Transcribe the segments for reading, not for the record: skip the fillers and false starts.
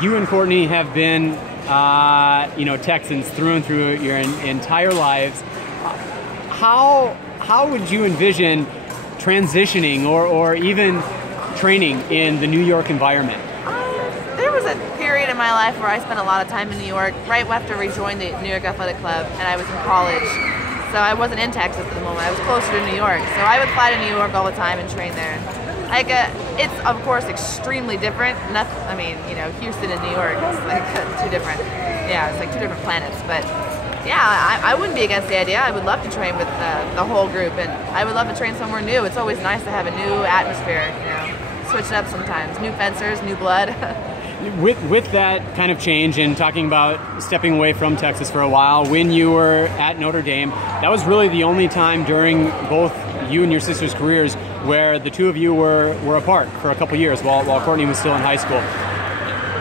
you and Courtney have been, Texans through and through your entire lives. How would you envision transitioning or even training in the New York environment? There was a period in my life where I spent a lot of time in New York, right after we joined the New York Athletic Club, and I was in college. So I wasn't in Texas at the moment. I was closer to New York. So I would fly to New York all the time and train there. It's of course extremely different. Houston and New York, it's like two different, it's like two different planets. But yeah, I wouldn't be against the idea. I would love to train with the whole group, and I would love to train somewhere new. It's always nice to have a new atmosphere, switch it up sometimes. New fencers, new blood. With that kind of change and talking about stepping away from Texas for a while, when you were at Notre Dame, that was really the only time during both you and your sister's careers where the two of you were apart for a couple years while Courtney was still in high school.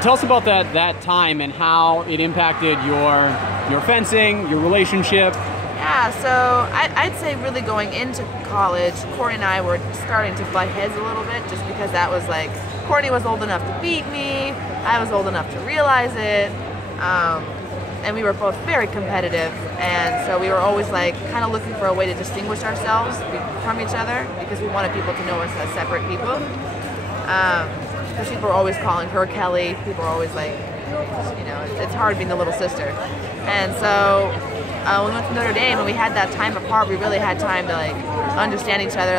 Tell us about that time and how it impacted your fencing, your relationship. Yeah, so I'd say really going into college, Courtney and I were starting to butt heads a little bit, just because that was like, Courtney was old enough to beat me, I was old enough to realize it, and we were both very competitive, and so we were always like kind of looking for a way to distinguish ourselves from each other, because we wanted people to know us as separate people. Because people were always calling her Kelly, people were always like, it's hard being the little sister. And so when we went to Notre Dame and we had that time apart, we really had time to like understand each other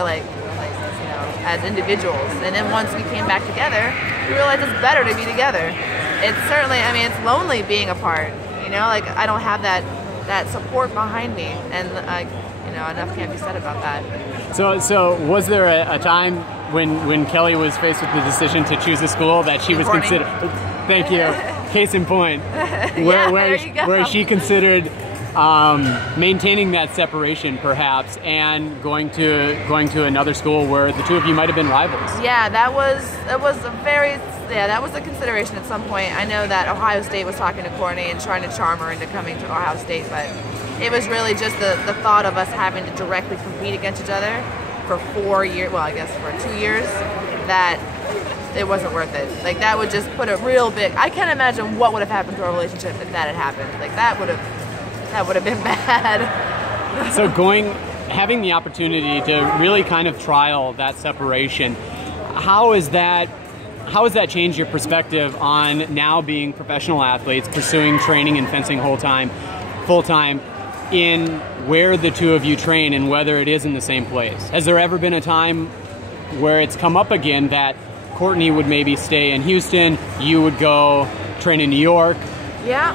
as individuals. And then once we came back together, we realized it's better to be together. It's certainly, it's lonely being apart, I don't have that support behind me, and enough can't be said about that. So was there a time when Kelly was faced with the decision to choose a school that she was considered, thank you, case in point, where she considered maintaining that separation perhaps and going to another school where the two of you might have been rivals? Yeah, that was a consideration at some point. I know that Ohio State was talking to Courtney and trying to charm her into coming to Ohio State, but it was really just the thought of us having to directly compete against each other for 4 years, well I guess for 2 years, that it wasn't worth it. Like that would just put a real big, I can't imagine what would have happened to our relationship if that had happened. Like that would have been bad. So having the opportunity to really kind of trial that separation, how has that changed your perspective on now being professional athletes, pursuing training and fencing full time, in where the two of you train and whether it is in the same place? Has there ever been a time where it's come up again that Courtney would maybe stay in Houston, you would go train in New York? Yeah,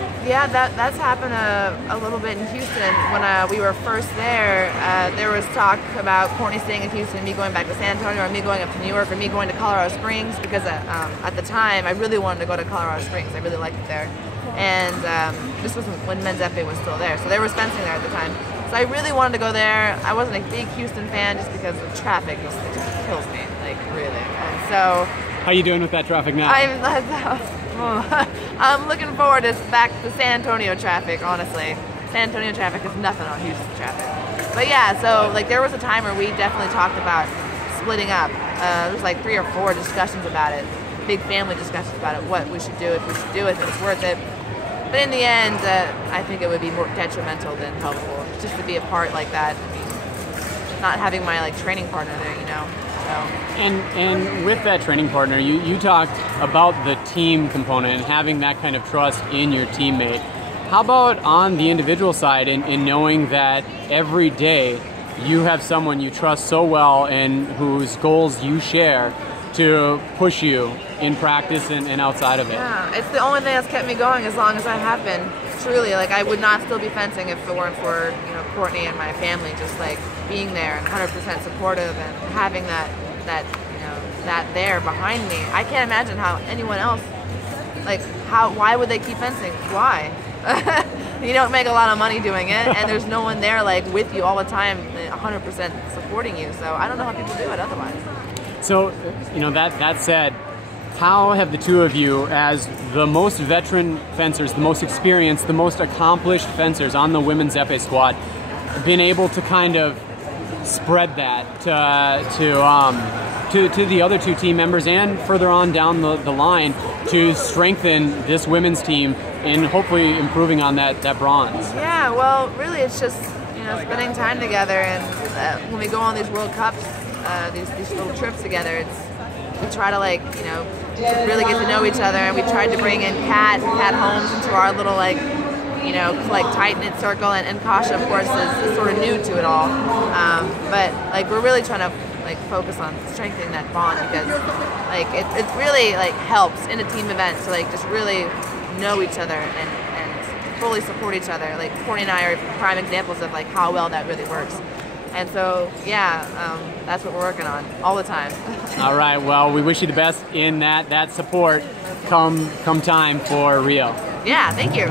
that's happened a little bit in Houston. When we were first there, there was talk about Courtney staying in Houston, me going back to San Antonio, or me going up to New York, or me going to Colorado Springs, because at the time I really wanted to go to Colorado Springs. I really liked it there. And this was when Men's Epee was still there, so there was fencing there at the time. So I really wanted to go there. I wasn't a big Houston fan just because the traffic just kills me, like really. And so, how you doing with that traffic now? I'm looking forward to back to San Antonio traffic, honestly. San Antonio traffic is nothing on Houston traffic. But yeah, so like there was a time where we definitely talked about splitting up. There was like 3 or 4 discussions about it, big family discussions about it, what we should do, if we should do it, if it's worth it. But in the end, I think it would be more detrimental than helpful, just to be apart like that. I mean, not having my like training partner there, So. And with that training partner, you talked about the team component and having that kind of trust in your teammate. How about on the individual side, in knowing that every day you have someone you trust so well and whose goals you share to push you in practice and outside of it? Yeah, it's the only thing that's kept me going as long as I have been. Truly, like I would not still be fencing if it weren't for Courtney and my family just like being there and 100% supportive and having that there behind me. I can't imagine how anyone else, why would they keep fencing? Why? You don't make a lot of money doing it, and there's no one there like with you all the time, 100% supporting you. So I don't know how people do it otherwise. So, that said, how have the two of you, as the most veteran fencers, the most experienced, the most accomplished fencers on the women's epee squad, been able to kind of spread that to the other two team members and further on down the line to strengthen this women's team and hopefully improving on that bronze? Yeah, well, really, it's just spending time together, and when we go on these World Cups, these little trips together, we try to really get to know each other, and we tried to bring in Kat Holmes into our little tight-knit circle, and Kasha, of course, is sort of new to it all, but we're really trying to focus on strengthening that bond, because it really helps in a team event to just really know each other and fully support each other. Courtney and I are prime examples of how well that really works. And so, yeah, that's what we're working on all the time. All right. Well, we wish you the best in that support come time for Rio. Yeah, thank you.